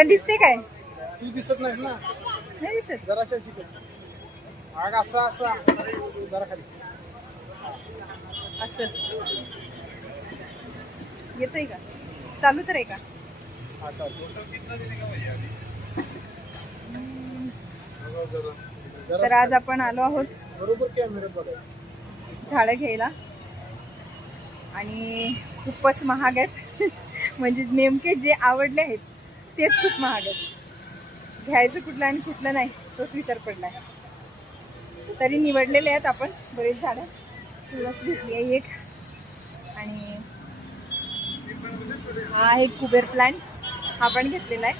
पण दिसते काय? तू दिसत नाहीस ना. नाही दिसत. जराशा शिकत आग असा असा जरा खाली असं येतोय का? चालू तर आहे का? आता तर आज आपण आलो आहोत बरोबर कॅमेऱ्यात बघायचं झाडं घ्यायला आणि खूपच महाग आहेत. म्हणजे नेमके जे आवडले आहेत तेच खूप महाग आहेत. घ्यायचं कुठलं आणि कुठलं नाही तोच विचार पडलाय. तरी निवडलेले आहेत आपण बरेच झाडं. तुळस घेतली आहे एक आणि हा आहे कुबेर प्लांट, हा पण घेतलेला आहे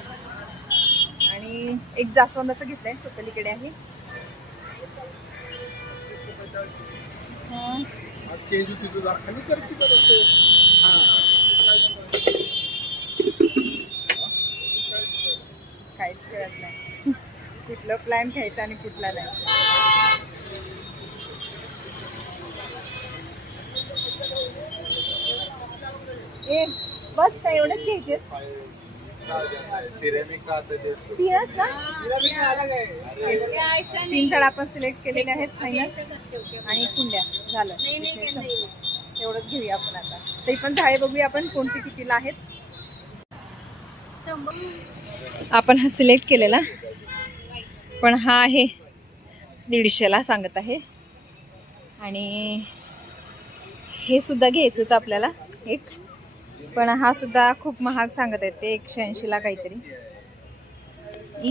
आणि एक जास्वंदाचं घेतलंय तो पलीकडे आहे. चेंज तिथं दाखवली तर तिथं असेल. काहीच कळत नाही कुठलं प्लॅन घ्यायचा आणि कुठला नाही. ए बस काय एवढंच घ्यायचे? तीनच ना? 3 झाड आपण सिलेक्ट केलेले आहेत फायनल आणि कुंड्या झालं. एवढंच घेऊया आपण आता. ते पण झाडे बघूया आपण कोणती कितीला आहेत. आपण हा सिलेक्ट केलेला पण हा आहे 150ला सांगत आहे आणि हे सुद्धा घ्यायचं होतं आपल्याला एक, पण हा सुद्धा खूप महाग सांगत आहेत ते 180ला काहीतरी.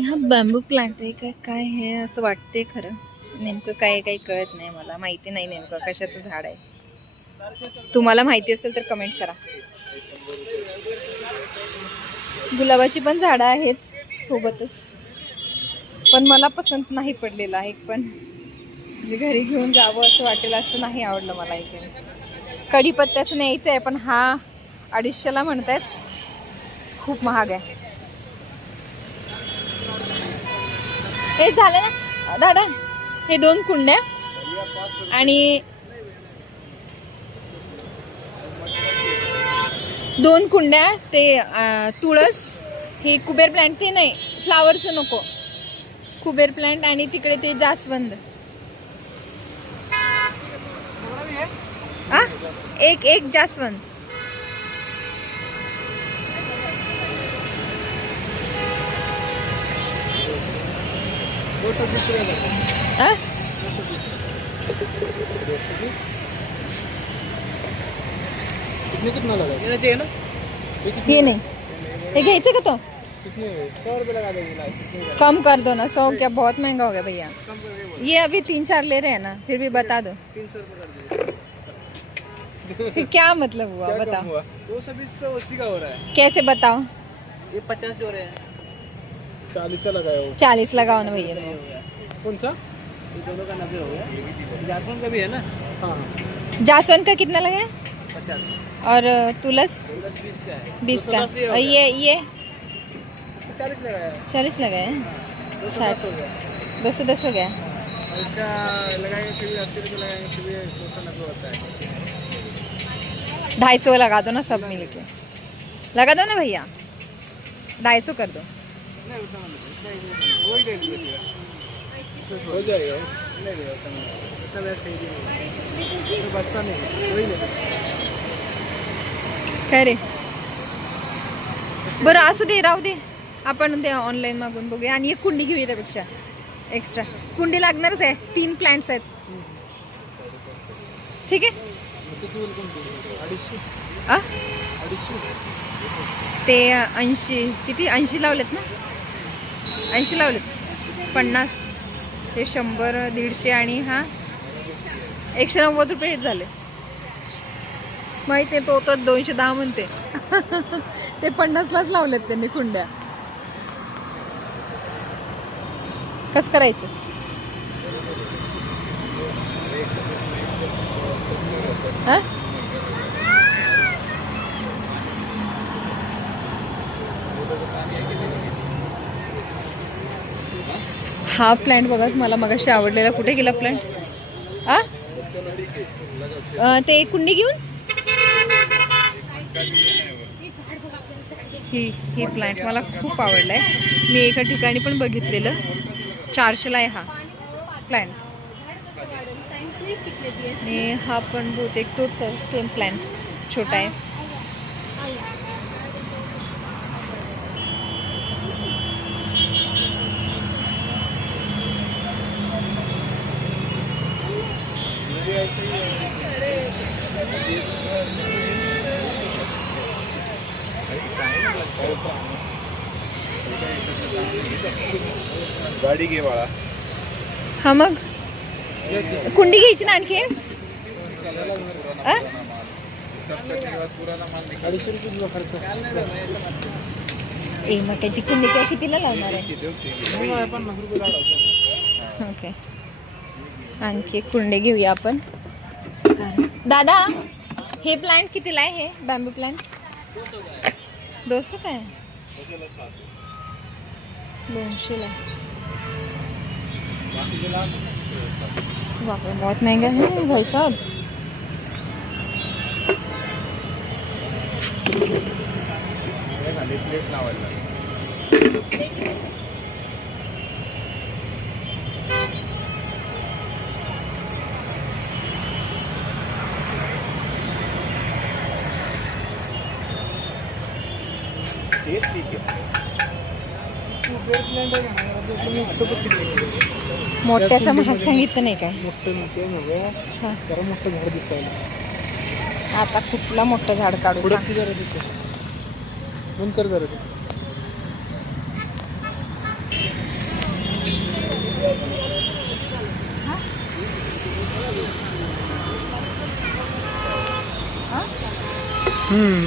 हा बॅम्बू प्लांट आहे काय काय हे असं वाटते. खरं नेमकं काय काही कळत नाही, मला माहिती नाही नेमकं कशाचं झाड आहे. तुम्हाला माहिती असेल तर कमेंट करा. गुलाबाची पण झाडं आहेत सोबतच, पण मला पसंत नाही पडलेलं आहे. पण म्हणजे घरी घेऊन जावं असं वाटेल असं नाही आवडलं मला इथे. कढीपत्त्याचं न्यायचं आहे पण हा 250ला म्हणतायत, खूप महाग आहे. हे झालं ना दादा, हे 2 कुंड्या आणि 2 कुंड्या ते तुळस, हे कुबेर प्लांट ते नाही फ्लावरचं नको, कुबेर प्लांट आणि तिकडे ते जास्वंद. एक जास्वंद. कितना लगा? ये चाहिए ना? ये नहीं, ये घ्यायचं का तो? कितने? 100 रुपये लगा देंगे. कम कर दो ना. 100 क्या बहुत महंगा हो गया भैया. ये अभी 3-4 ले रहे हैं ना, फिर भी बता दो. 300 रुपये कर दीजिए. फिर क्या मतलब हुआ बताओ? 220 से 80 का हो रहा है. कैसे बताओ? ये 50 जो रहे हैं 40 का लगाया हो. 40 लगाओ ना भैया. कौन सा? ये दोनों का 90 हो गया. जासवंद का भी है ना? हाँ. जासवंद का कितना लगा है? 50. और तुलस 20 का है. 20 का. और ये 40 लगाया है. 40 लगा है. 210 हो गया. 210 हो गया. और इसका लगाएंगे फिर भी 80 रुपये लगाएंगे फिर भी 290 होता है. 250 लगा दो ना सब मिल के. लगा दो ना भैया, 250 कर दो. नहीं उतना नहीं, वही ले लीजिए. हो जाएगा. नहीं उतना वेट नहीं है, बचता नहीं, वही ले लीजिए. काय रे बरं असू दे, राहू दे. आपण ते ऑनलाईन मागून बघूया आणि एक कुंडी घेऊया त्यापेक्षा एक्स्ट्रा. कुंडी लागणारच आहे, 3 प्लांट्स आहेत. ठीक आहे. ते 80 किती 80 लावलेत ना? 80 लावलेत. 50 ते 100 150 आणि हा 190 रुपये झाले. माहिती आहे तो तर 210 म्हणते. ते 50लाच लावलेत त्यांनी कुंड्या. कसं करायचं? हा प्लांट बघा, मला मगाशी आवडलेला. कुठे गेला प्लांट? ते कुंडी घेऊन ही प्लांट मला खूप आवडलाय. मी एका ठिकाणी पण बघितलेलं. 400ला आहे हा प्लांट. आणि हा पण बहुतेक तोच आहे, सेम प्लांट, छोटा आहे. गाडी घे बाळा. हा मग कुंडी घ्यायची ना आणखी. 250 रुपये खर्च. मग काय ती कुंडी काय कितीला लावणार आहे? 50 रुपये झाड. ओके, आणखी एक कुंडी घेऊया आपण. दादा हे प्लांट कितीला आहे? हे बॅम्बू प्लांट 200 काय? 200ला. बापरे, बहुत महंगा है भाई साहब. प्लेट लावायला. मोठ्याचं महाग सांगितलं नाही काय? हा. जरा मोठं झाड दिसायला. आता कुठला मोठं झाड काढू सांग. पुढे जरा तिथे बंद कर जरा.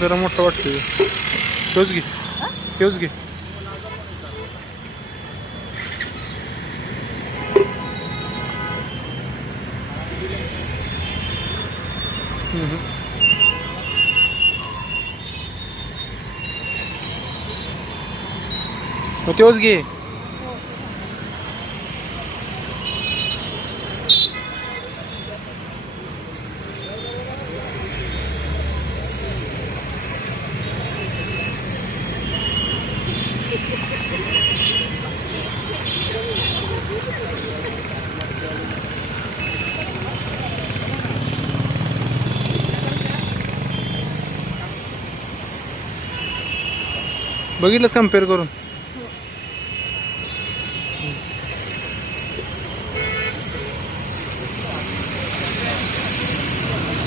जरा मोठं वाटतंय. तोच घे, तोच घे. तोच घे. बघितलंच कम्पेअर करून.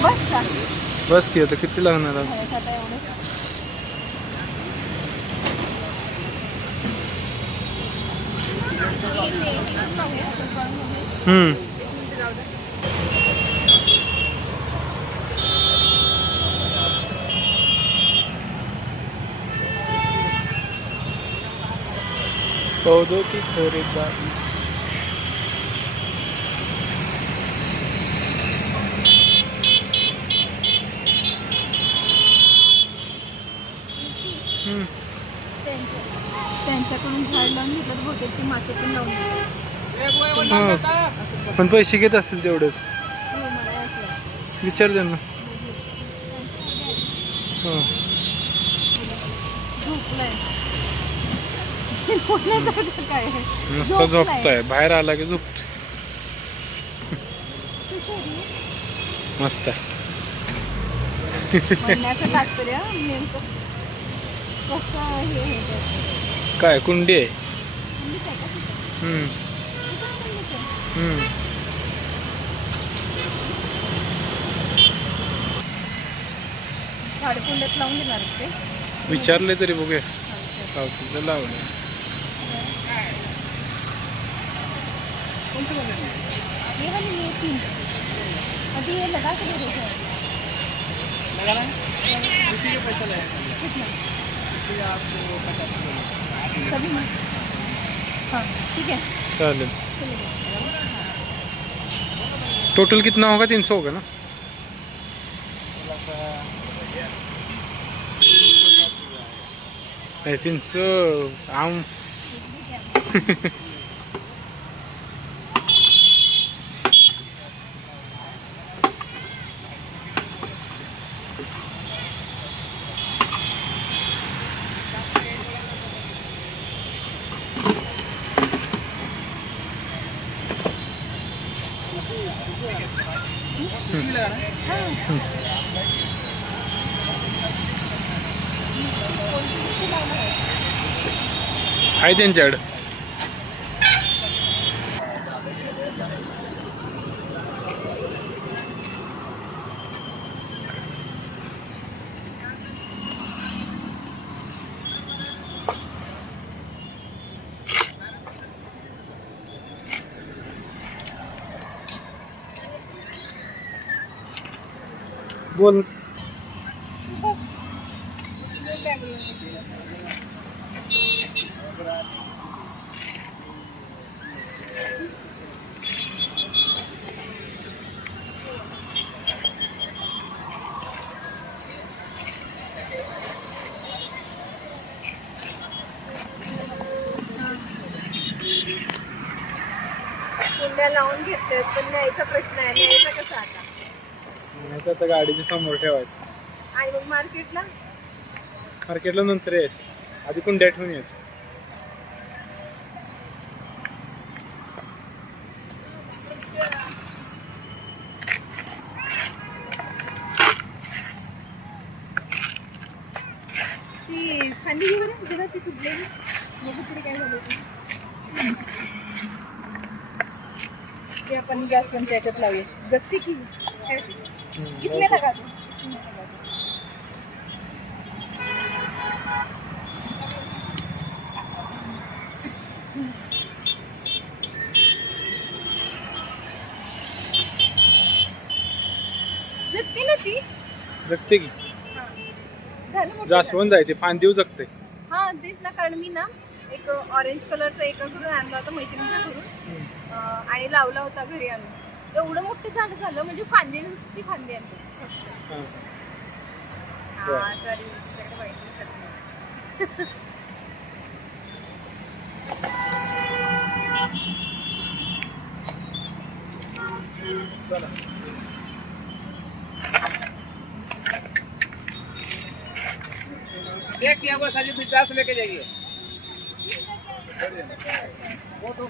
बस का? बस की, आता किती लागणार आज? आता एवढंच. पौधों की खरीदारी. त्यांच्याकडून झाड लावून घेतलं बहुतेक ती माती पण लावून घेतली. पण पैसे घेत असतील तेवढेच. मला असं विचार त्यांना. झोपलाय. झोपल्यासारखं काय आहे? नुसतं झोपताय, बाहेर आला की झोपत. मस्त. म्हणण्याचं तात्पर्य नेमकं कसं हे होतं. काय कुंडी आहे? कुंडीच आहे का तिथं? हम्म. तिथं पण कुंडीच आहे. हम्म. झाड कुंड्यात लावून देणार आहेत ते. विचारले तरी बघूया. हा, विचार. लावलं लावलं. कोणतं बघा? ये वाली ये 3. अभी ये लगा के दे रहे थे. पैसा लगेगा. कितना? आपको 50 रुपये. सभी में. हाँ ठीक है, चालेल. चलिए. टोटल कितना होगा? 300 होगा ना? नहीं 300 आम. आहे त्यांच्याकडं. बोल. कुंड्या लावून घेतले पण न्यायचा प्रश्न आहे, न्यायचा कसा आता? नाही तर गाडीच्या समोर ठेवायचं. आणि मग मार्केटला मार्केटला नंतर यायचं, आधी कुंड्या ठेवून यायचं. ती फांदी घेऊन तिला ती तुटलेली मग तरी काय झालं ते आपण जास्वंदच्या याच्यात लावूया. जगते की किसमे लगा दो. जगते ना ती. जगते की झालं मग जास्वंद आहे ते फांदीव जगते. हा तेच ना, कारण मी ना एक ऑरेंज कलरचा एका घरून आणला होता मैत्रिणीच्या घरून आणि लावला होता घरी आणून. एवढं मोठं झाड झालं म्हणजे फांदी नुसती फांदी आणते. हा सॉरी तुझ्याकडे माहिती. देखिए बस अभी 50 लेके जाइए।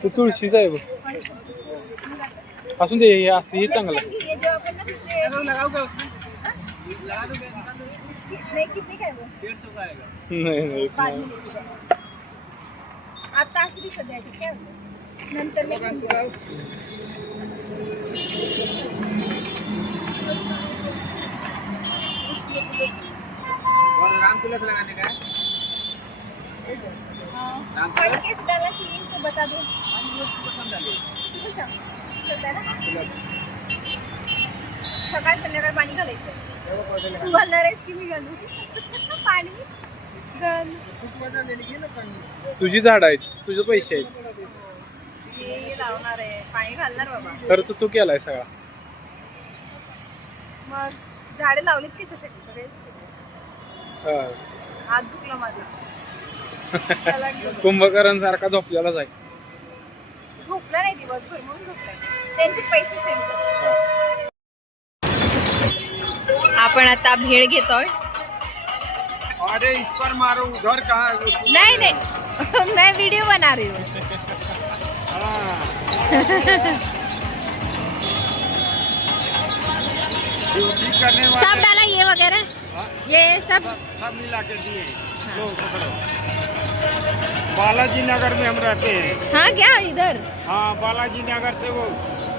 ते तुळशीच आहे बघ. असून दे, हे असते हे चांगलं आहे. ये जो अपन ना दूसरे लगाओगे उसमें? लगा दोगे? नहीं कितने का है वो? 150 का आएगा। नाही पाणी नाही लिहिलेलं आहे. आता असली सध्याची काय होतं? नंतर लेखून देऊ. और राम तुलस लगाने का है? हाँ, पहले कैसे डालना चाहिए तो बता दो. पसंद डालिए। सुबह शाम चलता है ना. राम तुलस। सकाळ संध्याकाळ पाणी घालायचं. एवढं पैसे तू लगाने। घालणार आहेस की मी घालू? पाणी गळण. कुछ बदल ले लीजिए ना चांगली। तुझी झाड आहेत, तुझे पैसे आहेत, हे लावणार आहे, पाणी घालणार बाबा. खर्च तू केलाय सगळा. मग झाडे लावलीत कशासाठी? हा. हात दुखला माझा. त्याला घेऊन. कुंभकर्ण सारखा झोपलेलाच आहे. झोपला नाही दिवसभर म्हणून झोपलाय. त्यांचे पैसे त्यांचे. आपण आता भेळ घेतोय. अरे इस पर मारो, उधर कहाँ? नहीं नहीं मैं वीडियो बना रही हूँ. ड्यूटी करने सब वाले डाला ये वगैरह, हाँ? ये सब. सब मिला के दिए। लो पकड़ो। बालाजी नगर में हम रहते हैं। हाँ क्या इधर? हाँ, बालाजी नगर से वो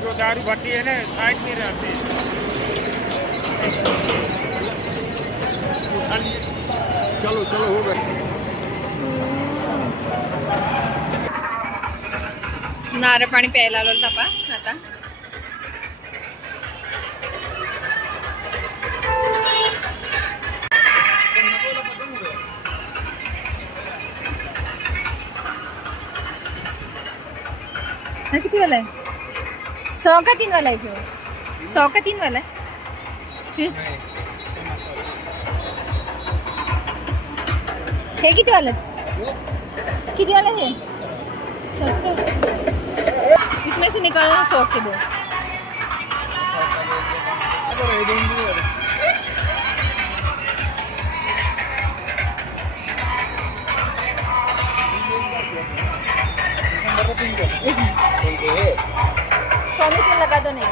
जो दारू भट्टी है ना, साइड में रहते हैं। उठा लिए। चलो चलो हो गए। नारळ पाणी प्यायला आलो तापा आता. हा किती वाला आहे? 100 का 3 वाला है क्यों? 100 का 3 वाला है? फिर हे किती वाला है? किती वाला है? 70. इसमें से निकालो 100 के दो. एक 100 में 3 लगा दो. नहीं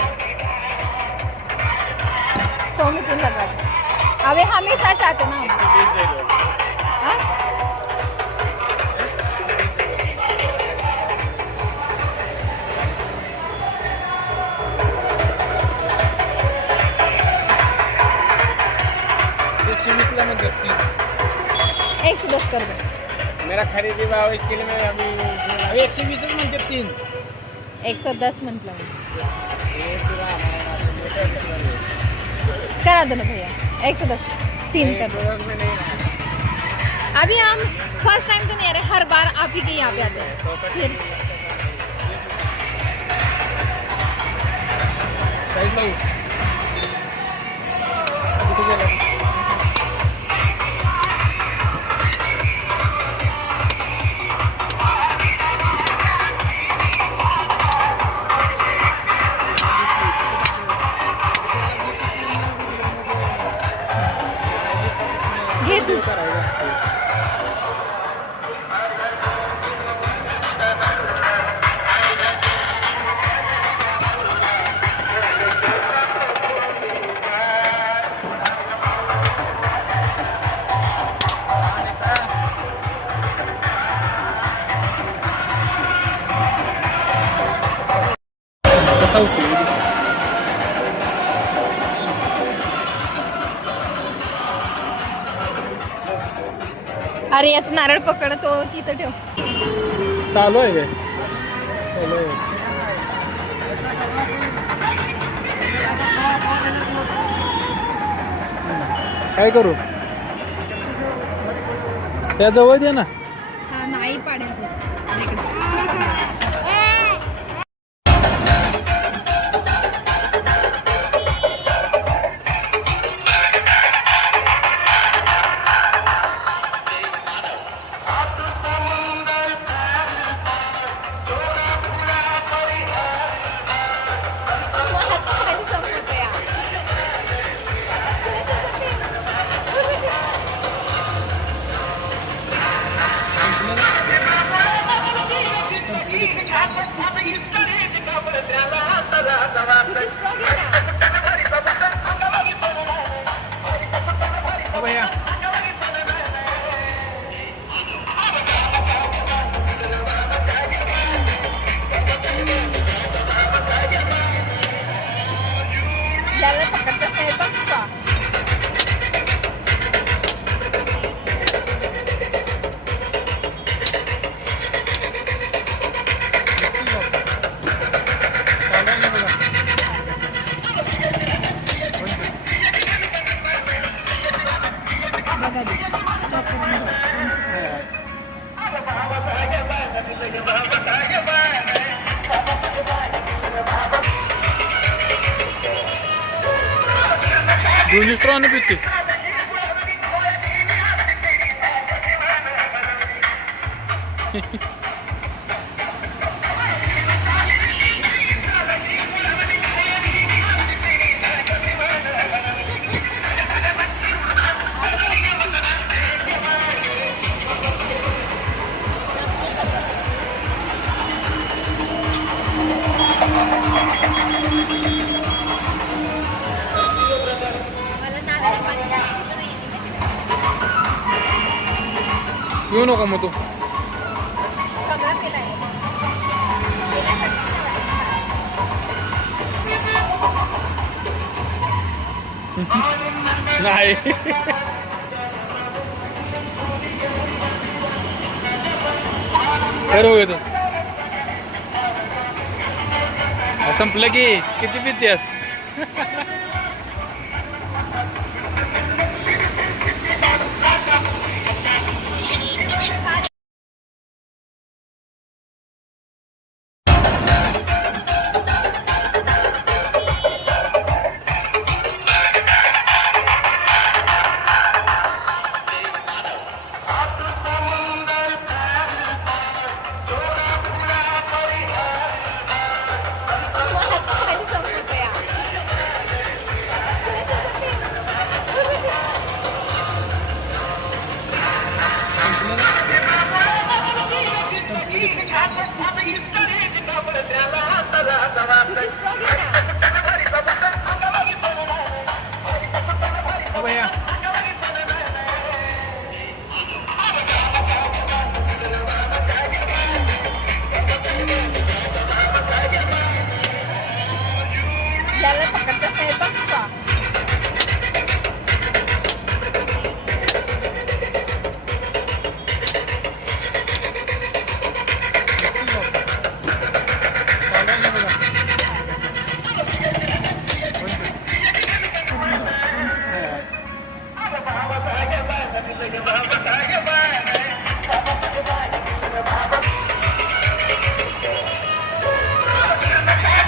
100 में 3 लगा दो। अब ये हमेशा चाहते ना हम। 120 दे दो। हाँ? ला म्हणतात 3. 110 कर दो। मेरा खरीदी भाव इसके लिए मैं अभी 120 म्हणतात 3. 110 म्हटलं मी। करा दो ना भैया 110 3 कर दो। में नहीं रहा। अभी हम फर्स्ट टाइम तो नहीं आ रहे, हर बार आप ही के यहाँ पे आते हैं फिर। साईडला हो. कुठे गेला? घे तू। कसा होतो? अरे याचं नारळ पकडतो तिथं ठेव। चालू आहे काय? चालू आहे. काय करू? त्या जवळ दे ना. हा नाही पाडेल तो. इकडे. पाणी संपत यार. तुझी स्ट्रॉ घे ना. हो भैया. याला पकडतात नाही बघ स्ट्रॉ. बघा दे. स्टॉप करून बघ. दोन्ही स्ट्रॉने पिते. मला नारळ पाणी प्यायचं नाहीये, मी माहिती का? येऊ नको मग तू. सगळं केलंय. केल्यासारखंच नाही वाटत. नाही. खरं होय. संपलं की किती पितेस? पाणी संपत यार. तुझी स्ट्रॉ घे ना. भैया याला पकडता नाही बघ.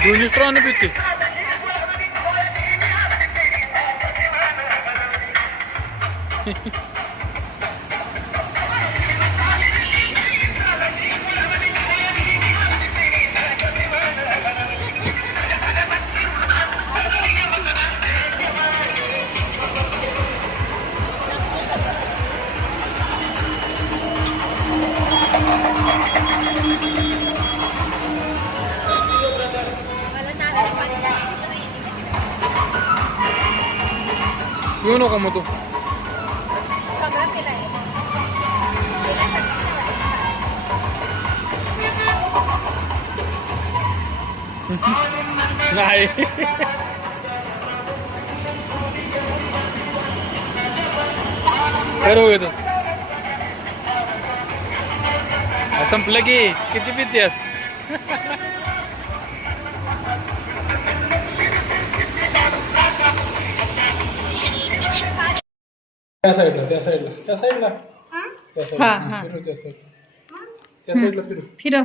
दोन्ही स्ट्रॉंग पिते मला नारळ पाणी प्यायचं नाही. येऊ नको मग तू सगळं केलंय. नाही खरं होत संपलं की किती पितेस त्या साईडला त्या साईडला त्या साईडला त्या हा, हा. साईडला फिरू त्या साईडला त्या साईडला फिरू फिरव.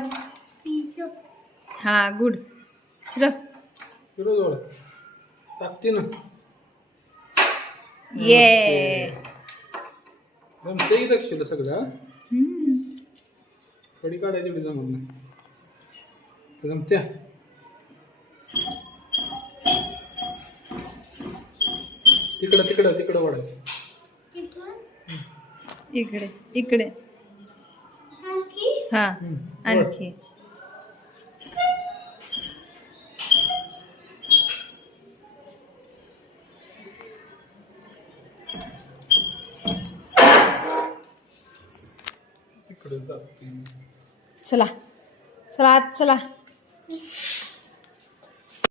हा गुड. फिरव. फिरू जवळ ताकती ना ये. जमते की दक्षिला सगळं कडी काढायची एवढी जमत नाही जमत्या तिकडं तिकडं तिकडं वाढायचं इकडे इकडे. हा आणखी. तिकडे जाते चला चला आत चला.